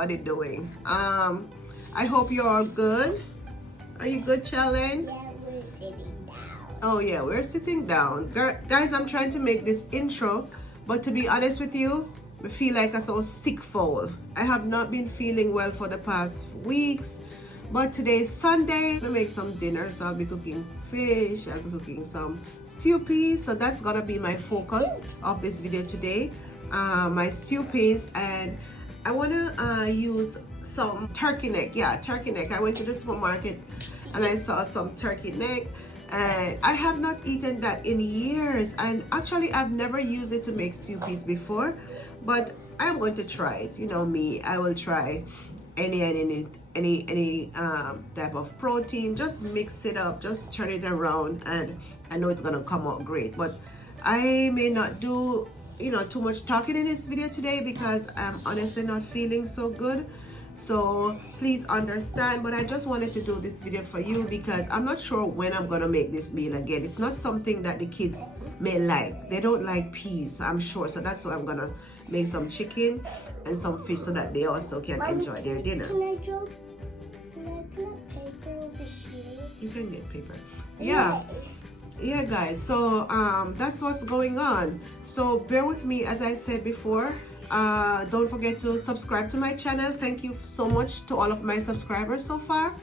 everybody doing? I hope you're all good. Are you good, Challenge? Yeah, we're sitting down. Oh yeah, we're sitting down. Guys, I'm trying to make this intro, but to be honest with you, I feel like I'm so sick fowl. I have not been feeling well for the past weeks, but today is Sunday. I'm gonna make some dinner, so I'll be cooking fish, I'll be cooking some stew peas, so that's gonna be my focus of this video today. My stew peas, and I wanna use some turkey neck. Yeah, turkey neck. I went to the supermarket and I saw some turkey neck, and I have not eaten that in years, and actually I've never used it to make stew peas before, but I'm going to try it. You know me, I will try any type of protein. Just mix it up, just turn it around, and I know it's gonna come out great. But I may not do too much talking in this video today because I'm honestly not feeling so good, so please understand. But I just wanted to do this video for you because I'm not sure when I'm gonna make this meal again. It's not something that the kids may like. They don't like peas, I'm sure, so that's why I'm gonna make some chicken and some fish so that they also can enjoy their dinner. Can I put paper over here? You can get paper. Yeah guys, so that's what's going on. So bear with me, as I said before. Don't forget to subscribe to my channel. Thank you so much to all of my subscribers so far.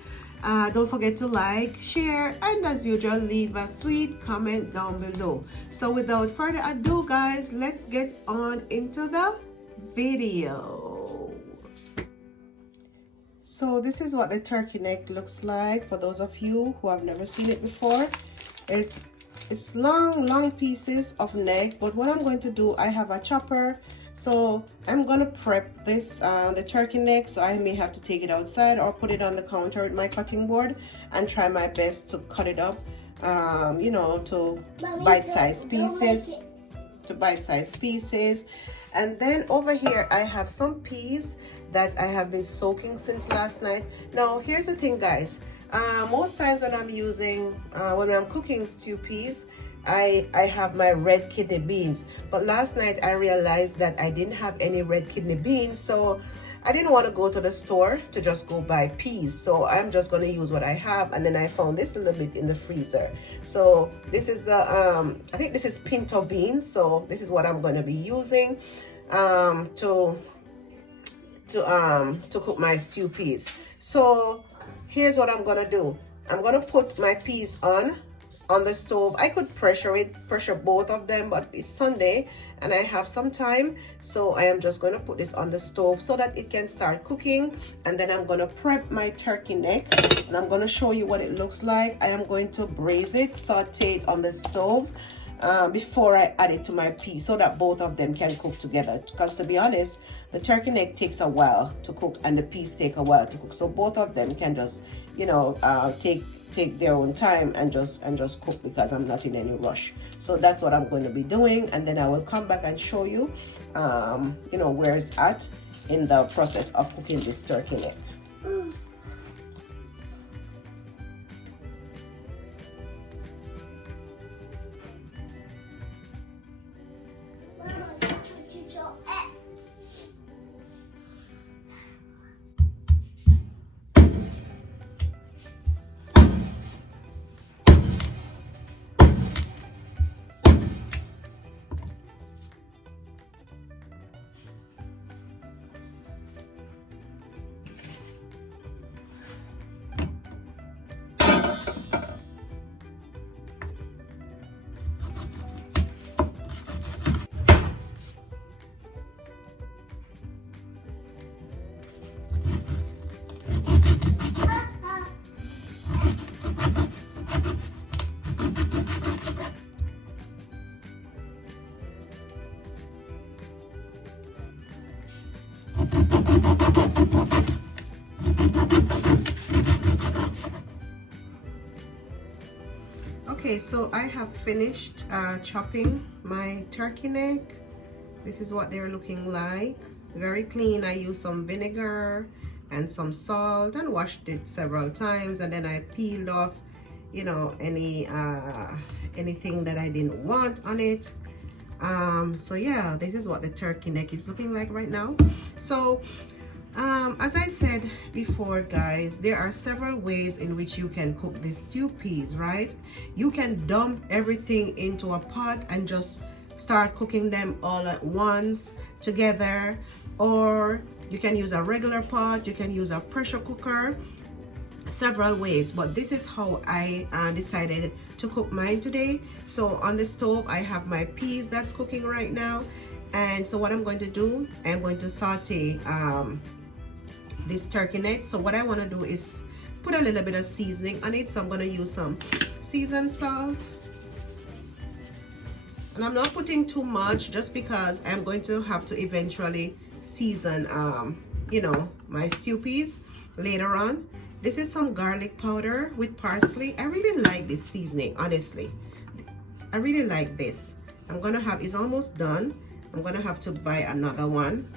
Don't forget to like, share, and as usual, leave a sweet comment down below. So without further ado, guys, let's get on into the video. So this is what the turkey neck looks like for those of you who have never seen it before. It's long pieces of neck, but what I'm going to do, I have a chopper, so I'm gonna prep this the turkey neck, so I may have to take it outside or put it on the counter with my cutting board and try my best to cut it up to bite-sized pieces. And then over here I have some peas that I have been soaking since last night. Now here's the thing, guys. Most times when I'm cooking stew peas, I have my red kidney beans, but last night I realized that I didn't have any red kidney beans, so I didn't want to go to the store to just go buy peas, so I'm just going to use what I have. And then I found this a little bit in the freezer. So this is the I think this is pinto beans, so this is what I'm going to be using to cook my stew peas. So here's what I'm gonna do. I'm gonna put my peas on the stove. I could pressure both of them, but it's Sunday and I have some time, so I am just gonna put this on the stove so that it can start cooking. And then I'm gonna prep my turkey neck, and I'm gonna show you what it looks like. I am going to braise it, saute it on the stove before I add it to my peas, so that both of them can cook together, because to be honest, the turkey neck takes a while to cook and the peas take a while to cook, so both of them can just take their own time and just cook, because I'm not in any rush. So that's what I'm going to be doing, and then I will come back and show you where it's at in the process of cooking this turkey neck. Okay, so I have finished chopping my turkey neck. This is what they're looking like. Very clean. I used some vinegar and some salt and washed it several times, and then I peeled off anything that I didn't want on it. So yeah, this is what the turkey neck is looking like right now. So As I said before, guys, there are several ways in which you can cook these stew peas, right? You can dump everything into a pot and just start cooking them all at once together, or you can use a regular pot, you can use a pressure cooker, several ways, but this is how I decided to cook mine today. So on the stove I have my peas that's cooking right now, and so what I'm going to do, I'm going to saute this turkey neck. So what I want to do is put a little bit of seasoning on it. So I'm going to use some seasoned salt, and I'm not putting too much just because I'm going to have to eventually season you know, my stew peas later on. This is some garlic powder with parsley. I really like this seasoning, honestly. I really like this. I'm gonna have, it's almost done. I'm gonna have to buy another one.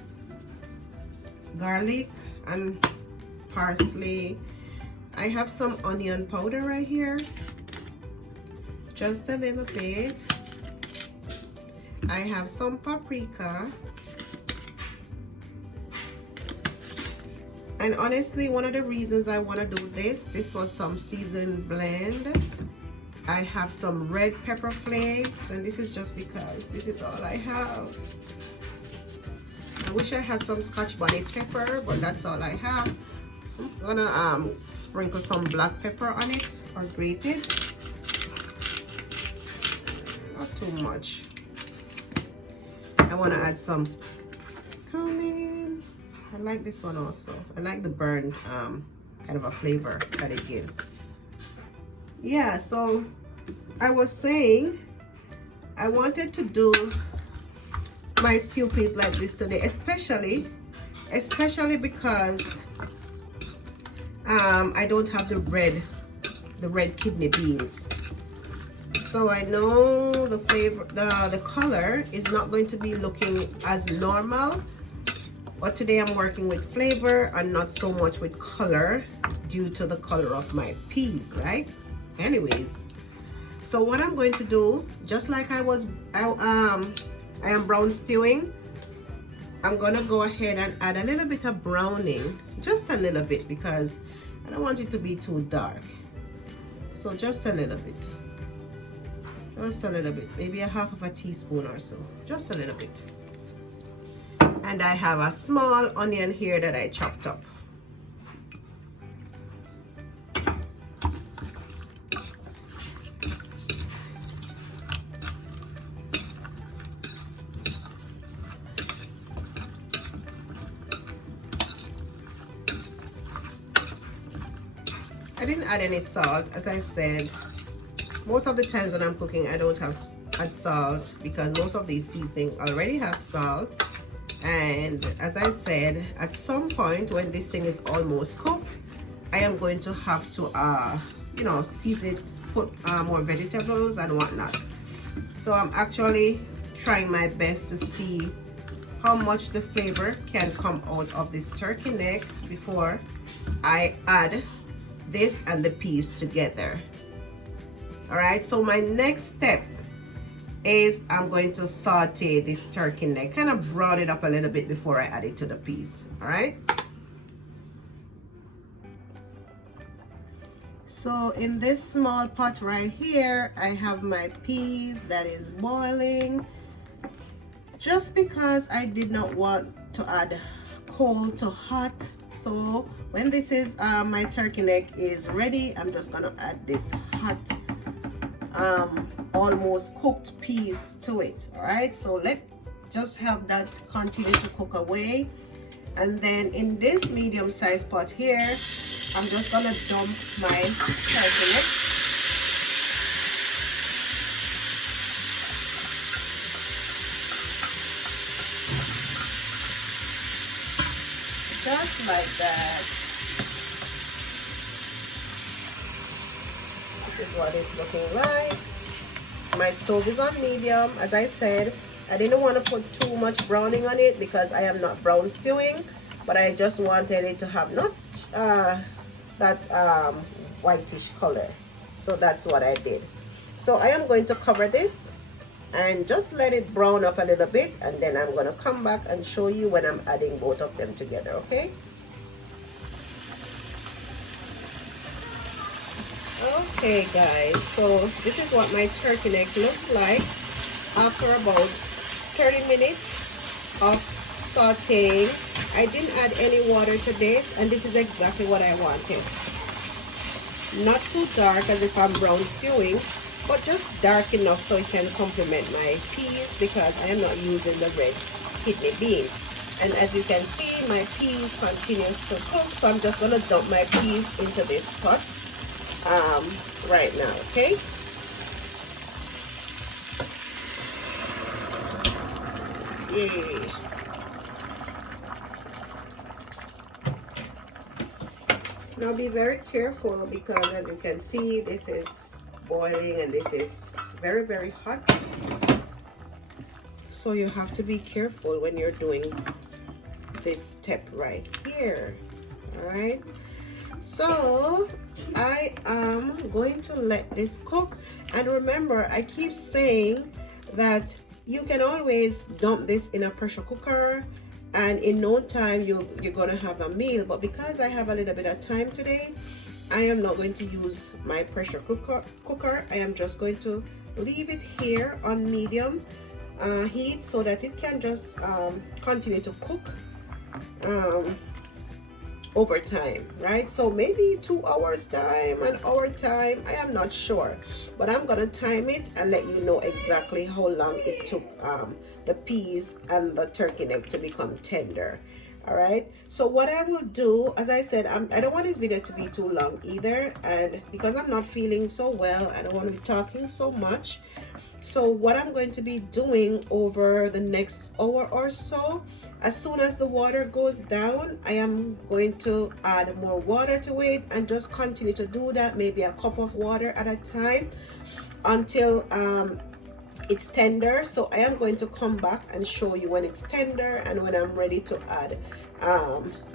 Garlic and parsley. I have some onion powder right here, just a little bit. I have some paprika. And honestly, one of the reasons I want to do this was some seasoned blend. I have some red pepper flakes, and this is just because this is all I have. I wish I had some scotch bonnet pepper, but that's all I have. I'm gonna sprinkle some black pepper on it, or grated. Not too much. I want to add some cumin. I like this one also. I like the burnt kind of a flavor that it gives. Yeah, so I was saying I wanted to do my stew peas like this today, especially because I don't have the red kidney beans. So I know the flavor, the color is not going to be looking as normal, but today I'm working with flavor and not so much with color due to the color of my peas, right? Anyways, so what I'm going to do, just like I am brown stewing, I'm gonna go ahead and add a little bit of browning, just a little bit, because I don't want it to be too dark. So just a little bit. Just a little bit, maybe a half of a teaspoon or so, just a little bit. And I have a small onion here that I chopped up. I didn't add any salt, as I said. Most of the times when I'm cooking, I don't add salt because most of these seasonings already have salt. And as I said, at some point when this thing is almost cooked, I am going to have to you know, season it, put more vegetables and whatnot. So I'm actually trying my best to see how much the flavor can come out of this turkey neck before I add this and the peas together. All right, so my next step is I'm going to saute this turkey neck, kind of brown it up a little bit before I add it to the peas. All right, so in this small pot right here, I have my peas that is boiling, just because I did not want to add cold to hot. So when this is my turkey neck is ready, I'm just gonna add this hot almost cooked peas to it. All right, so let's just have that continue to cook away. And then in this medium-sized pot here, I'm just gonna dump my turkey neck. Just like that. This is what it's looking like. My stove is on medium. As I said, I didn't want to put too much browning on it because I am not brown stewing, but I just wanted it to have not that whitish color. So that's what I did. So I am going to cover this and just let it brown up a little bit, and then I'm going to come back and show you when I'm adding both of them together, okay? Okay guys, so this is what my turkey neck looks like after about 30 minutes of sauteing. I didn't add any water to this, and this is exactly what I wanted. Not too dark as if I'm brown stewing, but just dark enough so it can complement my peas, because I am not using the red kidney beans. And as you can see, my peas continues to cook, so I'm just gonna dump my peas into this pot right now. Okay, yay. Now be very careful, because as you can see, this is boiling and this is very, very hot. So you have to be careful when you're doing this step right here. All right, so I am going to let this cook. And remember, I keep saying that you can always dump this in a pressure cooker, and in no time you're gonna have a meal. But because I have a little bit of time today, I am not going to use my pressure cooker. I am just going to leave it here on medium heat, so that it can just continue to cook over time, right? So maybe 2 hours time, an hour time, I am not sure, but I'm gonna time it and let you know exactly how long it took the peas and the turkey neck to become tender. All right, so what I will do, as I said, I don't want this video to be too long either, and because I'm not feeling so well, I don't want to be talking so much. So what I'm going to be doing over the next hour or so, as soon as the water goes down, I am going to add more water to it and just continue to do that, maybe a cup of water at a time until it's tender. So I am going to come back and show you when it's tender and when I'm ready to add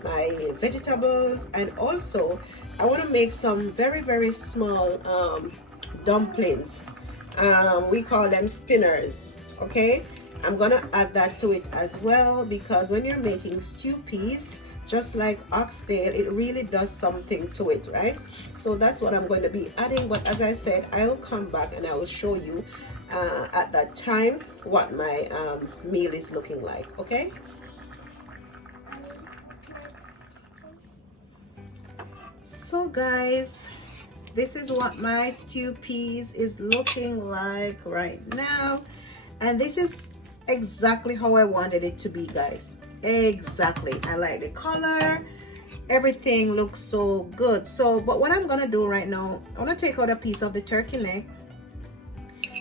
my vegetables. And also I want to make some very, very small dumplings. We call them spinners. Okay, I'm gonna add that to it as well, because when you're making stew peas, just like oxtail, it really does something to it, right? So that's what I'm going to be adding. But as I said, I will come back and I will show you at that time what my meal is looking like. Okay, so guys, this is what my stew peas is looking like right now, and this is exactly how I wanted it to be, guys. Exactly. I like the color, everything looks so good. So but what I'm gonna do right now, I want to take out a piece of the turkey neck,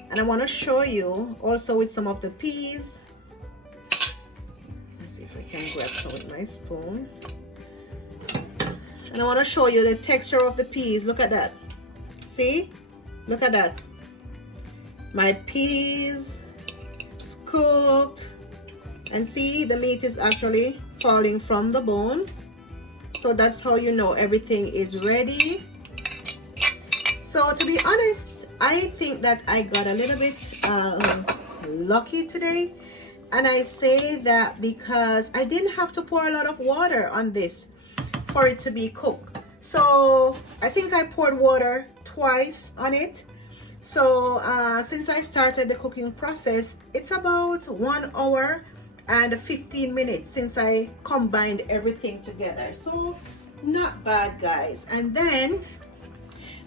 and I want to show you also with some of the peas. Let's see if I can grab some with my spoon. And I want to show you the texture of the peas. Look at that. See, look at that. My peas is cooked, and see, the meat is actually falling from the bone. So that's how you know everything is ready. So to be honest, I think that I got a little bit lucky today, and I say that because I didn't have to pour a lot of water on this for it to be cooked. So I think I poured water twice on it. So since I started the cooking process, it's about 1 hour and 15 minutes since I combined everything together. So not bad, guys. And then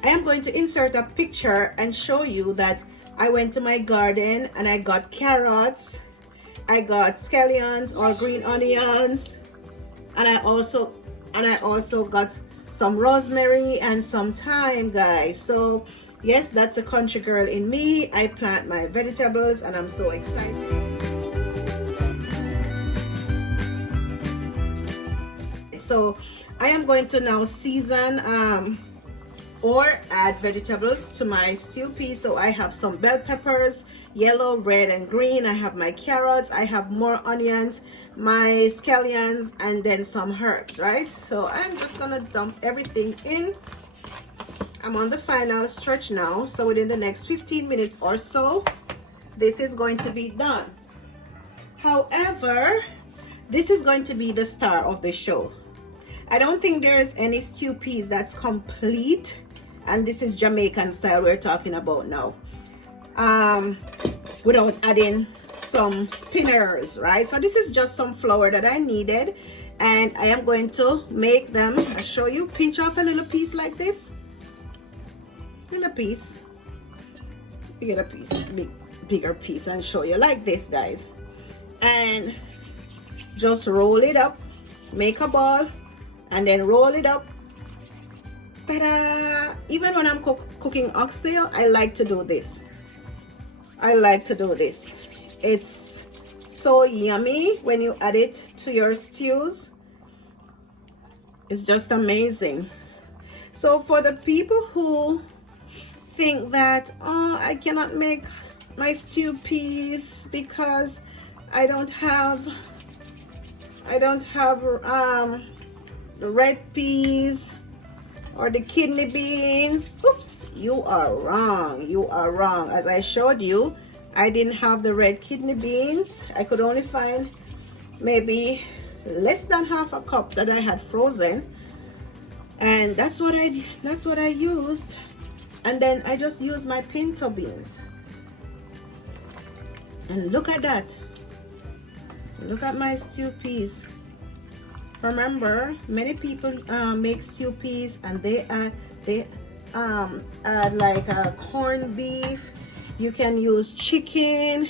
I am going to insert a picture and show you that I went to my garden and I got carrots, I got scallions or green onions, and I also got some rosemary and some thyme, guys. So yes, that's the country girl in me. I plant my vegetables and I'm so excited. So I am going to now season or add vegetables to my stew peas. So I have some bell peppers, yellow, red, and green. I have my carrots, I have more onions, my scallions, and then some herbs, right? So I'm just gonna dump everything in. I'm on the final stretch now, so within the next 15 minutes or so, this is going to be done. However, this is going to be the star of the show. I don't think there's any stew peas that's complete and this is Jamaican style we're talking about now, without adding some spinners, right? So this is just some flour that I needed, and I am going to make them. I'll show you. Pinch off a little piece like this, little piece. You get a piece, bigger piece, and show you like this, guys. And just roll it up, make a ball, and then roll it up. Ta-da! Even when I'm cooking oxtail, I like to do this. I like to do this. It's so yummy when you add it to your stews. It's just amazing. So for the people who think that, oh, I cannot make my stew peas because I don't have the red peas or the kidney beans. Oops, you are wrong. You are wrong. As I showed you, I didn't have the red kidney beans. I could only find maybe less than half a cup that I had frozen, and that's what I used. And then I just used my pinto beans. And look at that. Look at my stew peas. Remember, many people make stew peas and they add like a corned beef. You can use chicken.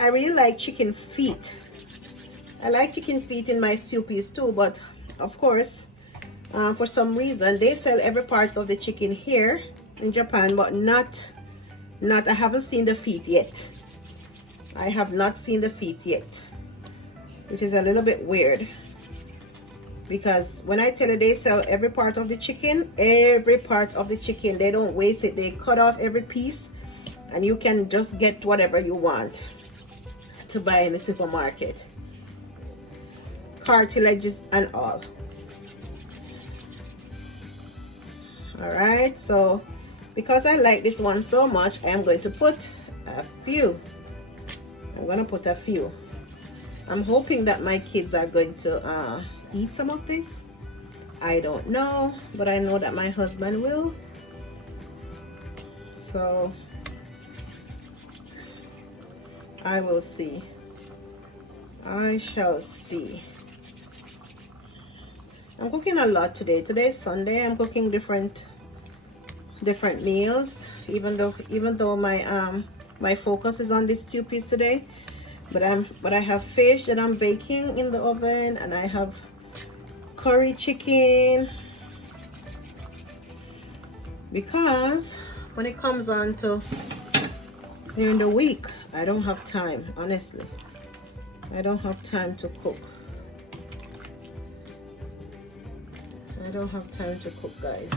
I really like chicken feet. I like chicken feet in my stew peas too, but of course, for some reason they sell every parts of the chicken here in Japan, but not I haven't seen the feet yet. I have not seen the feet yet, which is a little bit weird, because when I tell you they sell every part of the chicken, they don't waste it. They cut off every piece, and you can just get whatever you want to buy in the supermarket, cartilages and all. All right, so because I like this one so much, I am going to put a few. I'm hoping that my kids are going to eat some of this. I don't know, but I know that my husband will. So I will see. I shall see. I'm cooking a lot today. Today is Sunday. I'm cooking different meals, even though my focus is on this stew piece today. But I have fish that I'm baking in the oven, and I have curry chicken, because when it comes on to during the week, I don't have time. Honestly, I don't have time to cook. I don't have time to cook, guys.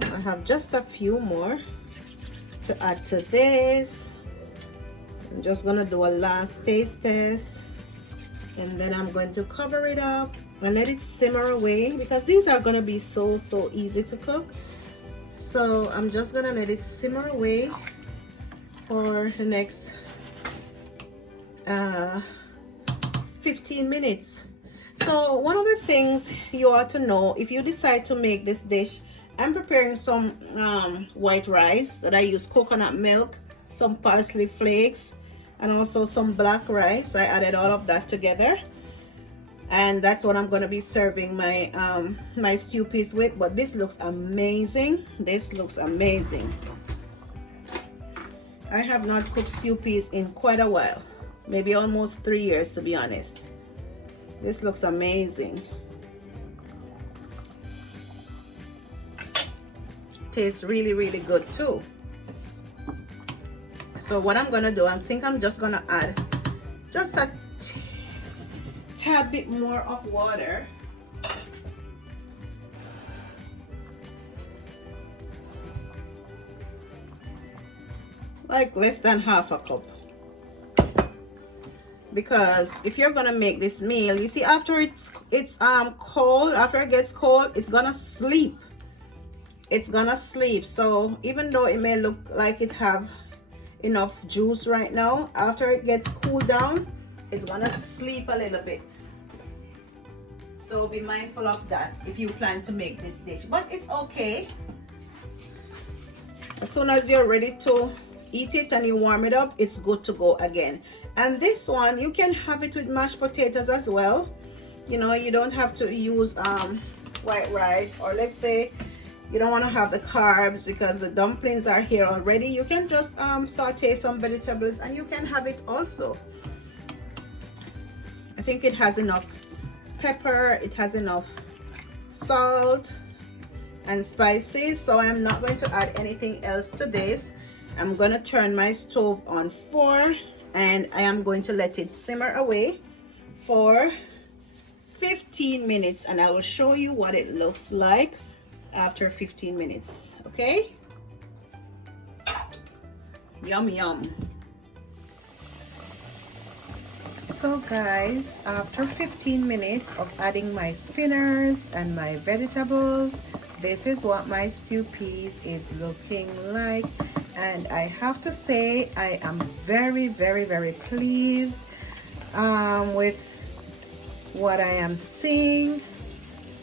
I have just a few more to add to this. I'm just gonna do a last taste test, and then I'm going to cover it up and let it simmer away, because these are gonna be so easy to cook. So I'm just gonna let it simmer away for the next 15 minutes. So one of the things you ought to know, if you decide to make this dish, I'm preparing some white rice that I use coconut milk, some parsley flakes, and also some black rice. I added all of that together, and that's what I'm going to be serving my my stew piece with. But this looks amazing. This looks amazing. I have not cooked stew peas in quite a while, maybe almost 3 years, to be honest. This looks amazing. Tastes really good too. So what I'm gonna do, I think I'm just gonna add just a tad bit more of water. Like less than half a cup. Because if you're gonna make this meal, you see, after it's cold, after it gets cold, it's gonna sleep. It's gonna sleep. So even though it may look like it have enough juice right now, after it gets cooled down, it's gonna sleep a little bit. So be mindful of that if you plan to make this dish. But it's okay. As soon as you're ready to eat it and you warm it up, it's good to go again. And this one, you can have it with mashed potatoes as well. You know, you don't have to use white rice, or let's say you don't want to have the carbs because the dumplings are here already. You can just saute some vegetables and you can have it also. I think it has enough pepper, it has enough salt and spices, so I'm not going to add anything else to this. I'm going to turn my stove on 4 and I am going to let it simmer away for 15 minutes, and I will show you what it looks like after 15 minutes. Okay, yum yum. So guys, after 15 minutes of adding my spinners and my vegetables, this is what my stew peas is looking like, and I have to say I am very pleased with what I am seeing,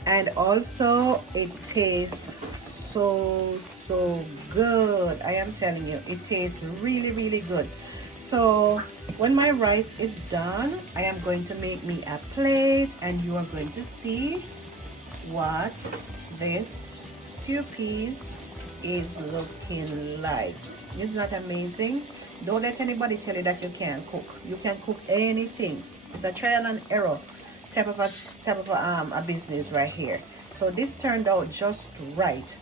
and also it tastes so good. I am telling you, it tastes really good. So when my rice is done, I am going to make me a plate, and you are going to see what this stew peas is looking like. Isn't that amazing? Don't let anybody tell you that you can't cook. You can cook anything. It's a trial and error type of a business right here. So this turned out just right,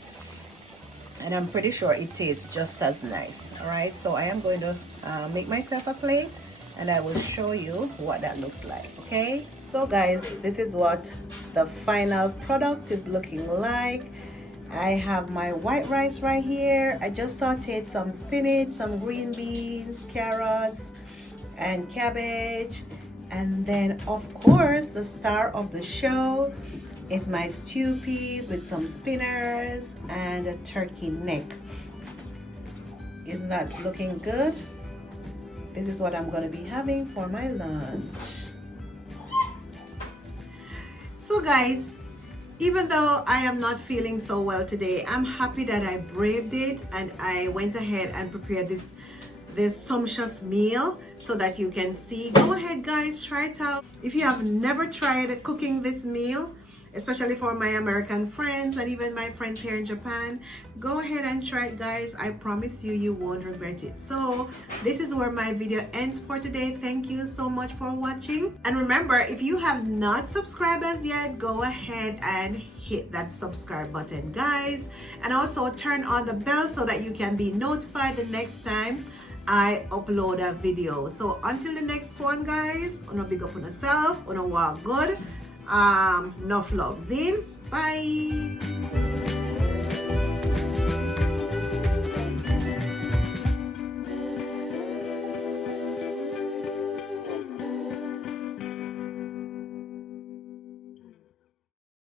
and I'm pretty sure it tastes just as nice. All right, so I am going to make myself a plate, and I will show you what that looks like. Okay, so guys, this is what the final product is looking like. I have my white rice right here. I just sauteed some spinach, some green beans, carrots, and cabbage. And then of course the star of the show is my stew peas with some spinners and a turkey neck. Isn't that looking good? This is what I'm going to be having for my lunch. So guys, even though I am not feeling so well today, I'm happy that I braved it and I went ahead and prepared this sumptuous meal so that you can see. Go ahead guys, try it out. If you have never tried cooking this meal, especially for my American friends and even my friends here in Japan, go ahead and try it guys. I promise you, you won't regret it. So this is where my video ends for today. Thank you so much for watching, and remember, if you have not subscribed as yet, go ahead and hit that subscribe button guys, and also turn on the bell so that you can be notified the next time I upload a video. So until the next one guys, una big up on yourself, una walk good, enough loves in, bye.